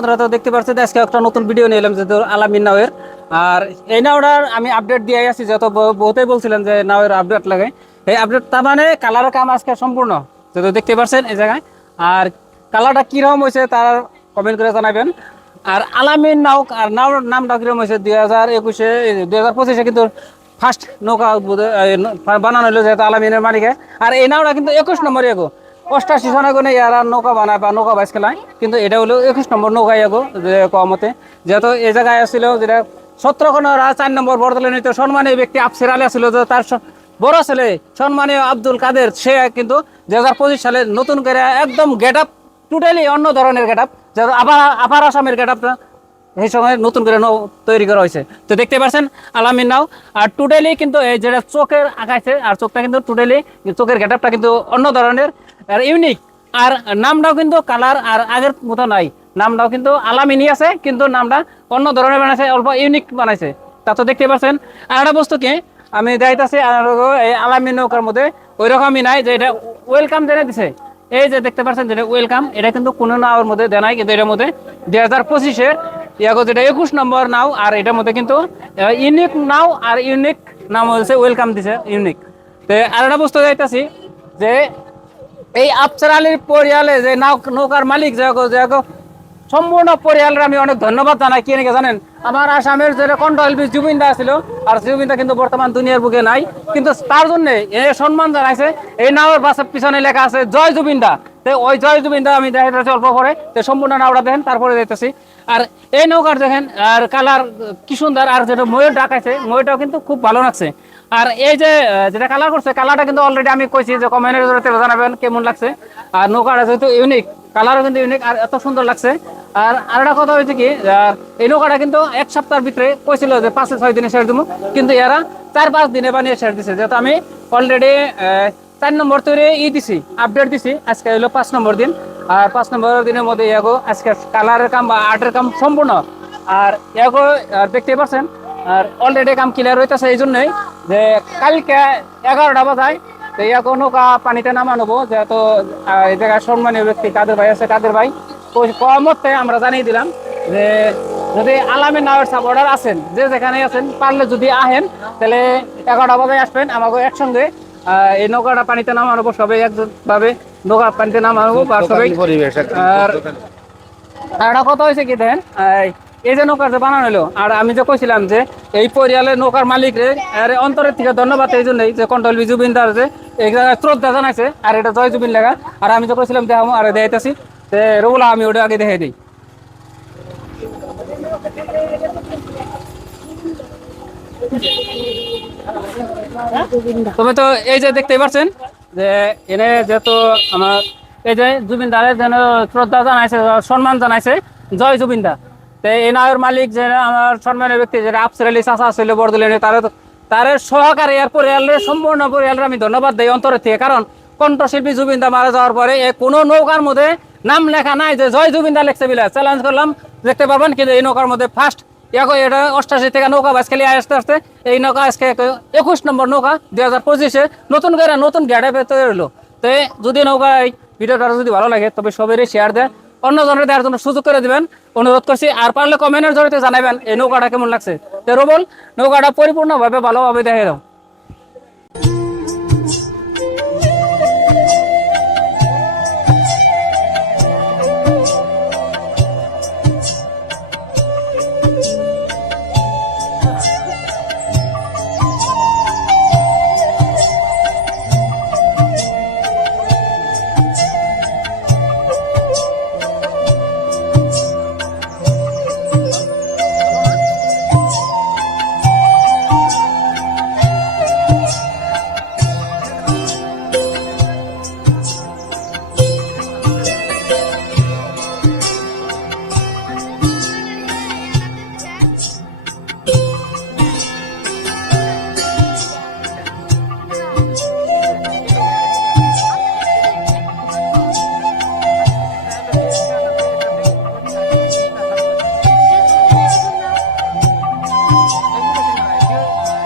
আপনারা তো দেখতে পাচ্ছেন আজকে একটা নতুন ভিডিও নিয়ে এলাম যে আলামিন নাওয়ের। আর এই নাওটার আমি আপডেট দিয়ে আছি যত বহুতেই বলছিলেন যে নাওয়ের আপডেট লাগে। এই আপডেট তার মানে কালারের কাম আজকে সম্পূর্ণ যেহেতু দেখতে পাচ্ছেন এই জায়গায়। আর কালারটা কীরকম হয়েছে তার কমেন্ট করে জানাবেন। আর আলামিন নাও, আর নাওর নামটা কীরকম হয়েছে দুই হাজার একুশে দুই হাজার পঁচিশে কিন্তু ফার্স্ট নৌকা বানানো হলো যেহেতু আলামিনের মালিকে। আর এই নাওটা কিন্তু একুশ নম্বর এগো অষ্টাশি সনে গুণে ইয়ারা নৌকা বানায় বা নৌকা বাইস খেলায়। কিন্তু এটা হলো একুশ নম্বর নৌকা এগো যে কমতে যেহেতু এই জায়গায় আসছিল যেটা সত্রকোনারা চার নম্বর বর্তলে নিত সম্মানীয় ব্যক্তি আফসির আলী আসছিল, যে তার বড় ছেলে সম্মানীয় আব্দুল কাদের, সে কিন্তু দুই হাজার পঁচিশ সালে নতুন করে একদম গেট আপ টোটালি অন্য ধরনের গেট আপ যেহেতু আবার আপার আসামের গেট আপটা এই সময় নতুন করে নৌ তৈরি করা হয়েছে। তো দেখতে পাচ্ছেন আলামিন নাও, আর টোটালি কিন্তু এই যেটা চোখের আঁকাইছে, আর চোখটা কিন্তু টোটালি চোখের গেটআপটা কিন্তু অন্য ধরনের। আর ইউনিক আর নামটাও কিন্তু কালার আর আগের মতো নাই। নামটাও কিন্তু আলামিনই আছে, কিন্তু নামটা অন্য ধরনের বানাইছে, অল্প ইউনিক বানাইছে। তা তো দেখতে পাচ্ছেন। আর একটা বস্তু কি, আমি দেখাইতেছি আর এই আলামিন নৌকার মধ্যে ওই রকমই নাই যে এটা ওয়েলকাম জেনে দিছে। এই যে দেখতে পাচ্ছেন যেটা ওয়েলকাম এটা কিন্তু কোনো নাওয়ার মধ্যে দেয় নাই, কিন্তু এটার মধ্যে দুই হাজার পঁচিশে, ইয়াগো যেটা একুশ নম্বর নাও, আর এটার মধ্যে কিন্তু ইউনিক নাও আর ইউনিক নাম হচ্ছে ওয়েলকাম দিছে ইউনিক তো আর একটা বস্তু যাইতেছি যে এই আফসার আলীর পরিয়ালে যে নৌকার মালিক যে যে সম্পূর্ণ পরিয়ালের আমি অনেক ধন্যবাদ জানাই। কি নাকি জানেন? আমার আসামের যে কন্ট্রোল বিশ জুবিনদা ছিল আর জুবিনদা কিন্তু বর্তমান দুনিয়ার বুকে নাই। কিন্তু তার জন্য এ সম্মান জানাইছে। এই নাওয়ের বাসের পিছনে লেখা আছে, জয় জুবিনদা। তো ওই জয় জুবিনদা আমি দেখাইতেছি অল্প পরে। তো সম্পূর্ণ নাওটা দেখেন, তারপরে দেখতেছি। আর এই নৌকার দেখেন, আর কালার কি সুন্দর, আর যেটা ময়ূর ডাকাইছে, ময়ূরটাও কিন্তু খুব ভালো লাগছে। আর এই যে যেটা কালার করছে কালারটা কিন্তু অলরেডি আমি কইছি যে কমেন্টের জরিতে জানাবেন কেমন লাগছে। আর নৌকাটা যেহেতু ইউনিক কালারও কিন্তু ইউনিক আর এত সুন্দর লাগছে। আর আর একটা কথা হয়েছে কি এই নৌকাটা কিন্তু এক সপ্তাহের ভিতরে কইছিল যে পাঁচে ছয় দিনে শেষ দিব কিন্তু এরা চার পাঁচ দিনে বানিয়ে শেষ দিছে। যেহেতু আমি অলরেডি চার নম্বর তৈরি ই দিছি আপডেট দিছি, আজকে হলো পাঁচ নম্বর দিন। আর পাঁচ নম্বর দিনের মধ্যে ইয়াগো আজকে কালারের কাম বা আর্টের কাম সম্পূর্ণ। আর ইয়াগো দেখতে পাচ্ছেন, আর অলরেডি কাম ক্লিয়ার হইতেছে, এই জন্যই যে কালকে এগারোটা বাজায় তো ইয়াগো নৌকা পানিতে নামানোবো যেহেতু এই জায়গায় সম্মানীয় ব্যক্তি কাদের ভাই আছে কাদের ভাই। তো কমতে আমরা জানিয়ে দিলাম যে যদি আলামে নাওয়ের সাপোর্টার আছেন যে যেখানে আছেন পারলে যদি আহেন তাহলে এগারোটা বাজায় আসবেন আমাকে একসঙ্গে এই নৌকাটা পানিতে নামানো সবাই একভাবে নৌকা পানিতে নামানো বা সবাই আর একটা কথা হয়েছে কি দেন এই- যে নৌকা যে বানানো হলো, আর আমি যে কইছিলাম যে এই পরিয়ালের নৌকার মালিক রে, আরে অন্তরের থেকে ধন্যবাদ এই জন্যই যে কন্ট্রোল জুবিন দার যে এই জায়গায় শ্রদ্ধা জানাইছে, আর এটা জয় জুবিন লেখা আর আমি যে কইছিলাম দেখামো আর দেখাইতেছি তে রোলা আমি ওটা আগে দেখাই দিই। তবে তো এই যে দেখতেই পাচ্ছেন যে এনে যেহেতু আমার এই যে জুবিন দারের যেন শ্রদ্ধা জানাইছে, সম্মান জানাইছে, জয় জুবিন দা। তো এই মালিক যে আমার সম্মানের ব্যক্তি যেটা আফসর আলী চাষা ছিল বরদলেনে তার তার সহকারে আর পরিয়ালের, সম্পূর্ণ পরিয়ালের আমি ধন্যবাদ দিই অন্তরের থেকে। কারণ কণ্ঠশিল্পী জুবিন দা মারা যাওয়ার পরে কোনো নৌকার মধ্যে নাম লেখা নাই যে জয় জুবিন দা লেখছে বিলা চ্যালেঞ্জ করলাম, দেখতে পারবেন কিন্তু এই নৌকার মধ্যে ফার্স্ট ইয়াকো এটা অষ্টাশি থেকে নৌকা বাস খেলে আসতে আসতে এই নৌকা আজকে একুশ নম্বর নৌকা দুই হাজার পঁচিশে নতুন করে নতুন গ্যাডে তৈরি হলো। তো যদি নৌকা এই ভিডিওটা যদি ভালো লাগে, তবে সবারই শেয়ার দেয় অন্য জনের দেওয়ার জন্য সুযোগ করে দিবেন। অনুরোধ করছি, আর পারলে কমেন্টের জড়িতে জানাবেন এই নৌকাটা কেমন লাগছে। তো বল নৌকাটা পরিপূর্ণভাবে ভালোভাবে দেখে দাও।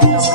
Gracias.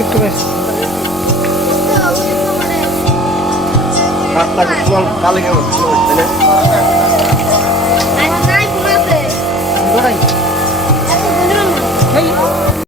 একটু কালকে হচ্ছে